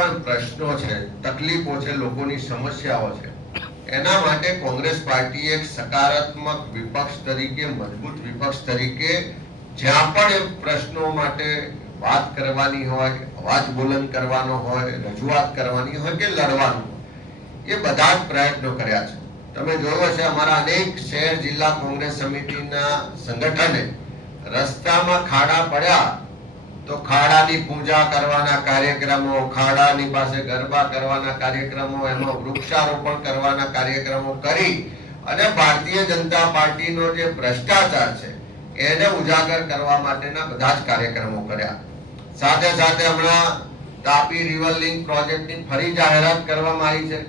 પણ પ્રશ્નો છે, તકલીફો છે, લોકોની સમસ્યાઓ છે, એના માટે કોંગ્રેસ પાર્ટી એક સકારાત્મક વિપક્ષ તરીકે, મજબૂત વિપક્ષ તરીકે જ્યાં પણ એ પ્રશ્નો માટે વાત કરવાની હોય, અવાજ બુલંદ કરવાનો હોય, રજૂઆત કરવાની હોય કે લડવાનું હોય, એ બધા જ પ્રયત્નો કર્યા છે. તમે જોયું હશે અમારા અનેક શહેર જિલ્લા કોંગ્રેસ સમિતિના સંગઠને રસ્તામાં ખાડા પડ્યા તો ખાડાની પૂજા કરવાના કાર્યક્રમો, ખાડાની પાસે ગરબા કરવાના કાર્યક્રમો, એમાં વૃક્ષારોપણ કરવાના કાર્યક્રમો કરી અને ભારતીય જનતા પાર્ટીનો જે ભ્રષ્ટાચાર છે એને ઉજાગર કરવા માટેના બધા જ કાર્યક્રમો કર્યા. સાથે સાથે હમણાં તાપી રિવર લિંક પ્રોજેક્ટની ફરી જાહેરાત કરવામાં આવી છે.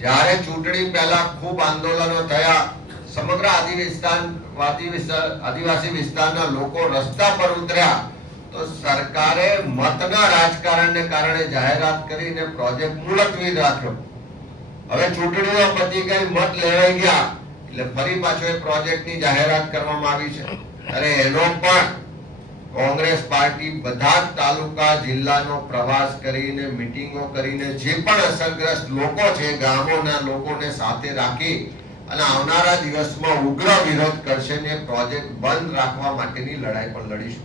જ્યારે ચૂંટણી પહેલા ખૂબ આંદોલનો થયા, સમગ્ર આદિવાસી વિસ્તારના લોકો રસ્તા પર ઉતર્યા, તો સરકારે મતના રાજકારણને કારણે જાહેરાત કરીને પ્રોજેક્ટ મુલતવી રાખ્યો. હવે ચૂંટણીઓ પતી ગઈ, મત લેવાઈ ગયા એટલે ફરી પાછો એ પ્રોજેક્ટની જાહેરાત કરવામાં આવી છે. અને એનો પણ કોંગ્રેસ પાર્ટી બધા જ તાલુકા જિલ્લાનો પ્રવાસ કરીને, મીટિંગો કરીને જે પણ અસરગ્રસ્ત લોકો છે, ગામોના લોકોને સાથે રાખી અને આવનારા દિવસમાં ઉગ્ર વિરોધ કરશે ને પ્રોજેક્ટ બંધ રાખવા માટેની લડાઈ પણ લડીશું.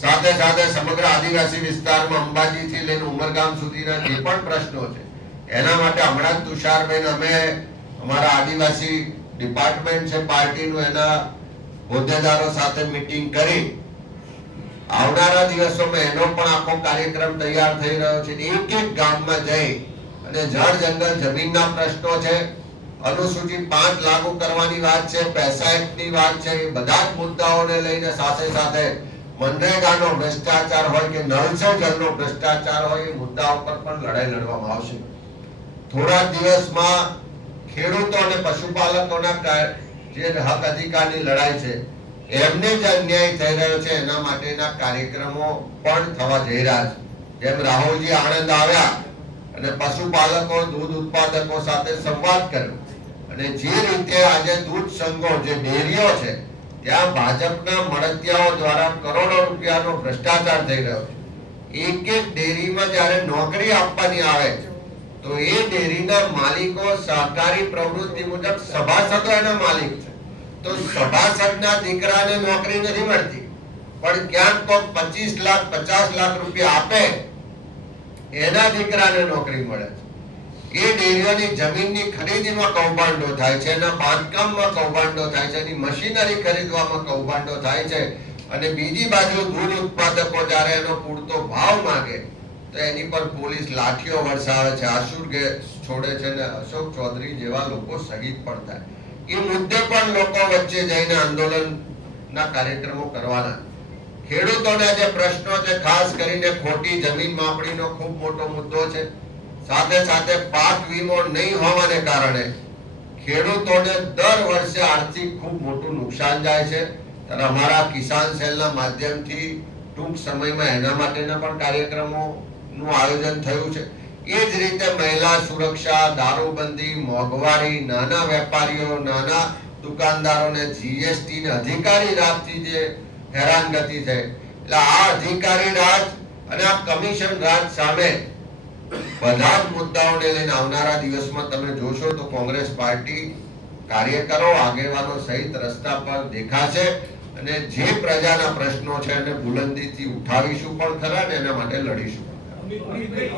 સાથે સાથે સમગ્ર આદિવાસી વિસ્તારમાં અંબાજીથી લઈને ઉમરગામ સુધીના જે પણ પ્રશ્નો છે એના માટે હમણાં જ તુષારબેન અમે અમારા આદિવાસી ડિપાર્ટમેન્ટ છે પાર્ટીનું, એના હોદ્દેદારો સાથે મીટિંગ કરી આવનારા દિવસોમાં એનો પણ આખો કાર્યક્રમ તૈયાર થઈ રહ્યો છે. એક એક ગામમાં જઈ અને જળ જંગલ જમીનના પ્રશ્નો છે, અનુસૂચિત 5 લાગુ કરવાની વાત છે, પૈસા એક્ટની વાત છે, એ બધા જ મુદ્દાઓને લઈને સાથે સાથે મનરેગાનો ભ્રષ્ટાચાર હોય કે નળ સે જલનો ભ્રષ્ટાચાર હોય, એ મુદ્દા ઉપર પણ લડાઈ લડવામાં આવશે. થોડા દિવસમાં ખેડૂતો અને પશુપાલકોના જે હક અધિકારની લડાઈ છે એમને જે અન્યાય થઈ રહ્યો છે એના માટેના કાર્યક્રમો પણ થવા જઈ રહ્યા છે. જેમ રાહુલજી આણંદ આવ્યા અને પશુપાલકો, દૂધ ઉત્પાદકો સાથે સંવાદ કર્યો અને જે રીતે આજે દૂધ સંઘો, જે ડેરીઓ છે ત્યાં ભાજપના મળતિયાઓ દ્વારા કરોડો રૂપિયાનો ભ્રષ્ટાચાર થઈ રહ્યો છે. એક એક ડેરીમાં જ્યારે નોકરી આપવાની આવે તો એ ડેરીના માલિકો સહકારી પ્રવૃત્તિ મુજબ સભાસદો એના માલિક છે. તો સભાસદના દીકરાને નોકરી નથી મળતી, પણ ક્યાંક તો 25 લાખ 50 લાખ રૂપિયા આપે એના દીકરાને નોકરી મળે છે. એ ડેરીઓની જમીનની ખરીદીમાં કૌભાંડો થાય છે, એના બાંધકામમાં કૌભાંડો થાય છે, એની મશીનરી ખરીદવામાં કૌભાંડો થાય છે. અને બીજી બાજુ દૂધ ઉત્પાદકો જ્યારે એનો પૂરતો ભાવ માંગે તો એની પર પોલીસ લાઠીઓ વરસાવે છે, આસુર ગેસ છોડે છે અને અશોક ચૌધરી જેવા લોકો શહીદ પણ થાય. એ મુદ્દે પણ લોકો વચ્ચે જઈને આંદોલનના કાર્યક્રમો કરવાના. ખેડૂતોના જે પ્રશ્નો છે, ખાસ કરીને ખોટી જમીન માપણીનો ખૂબ મોટો મુદ્દો છે. સાથે સાથે પાક વીમો નહીં હોવાને કારણે ખેડૂતોને દર વર્ષે આર્થિક ખૂબ મોટું નુકસાન જાય છે. ત્યારે અમારા કિસાન સેલના માધ્યમથી ટૂંક સમયમાં એના માટેના પણ કાર્યક્રમોનું આયોજન થયું છે. એ જ રીતે મહિલા સુરક્ષા, દારૂબંધી, મોંઘવારી, નાના વેપારીઓ, નાના દુકાનદારોને જીએસટી ને અધિકારી રાજથી જે હેરાનગતિ છે, એટલે આ અધિકારી રાજ અને આ કમિશન રાજ સામે બધા જ મુદ્દાઓને લઈને આવનારા દિવસમાં તમે જોશો તો કોંગ્રેસ પાર્ટી કાર્યકરો, આગેવાનો સહિત રસ્તા પર દેખાશે અને જે પ્રજાના પ્રશ્નો છે એને બુલંદીથી ઉઠાવીશું પણ ખરા ને એના માટે લડીશું.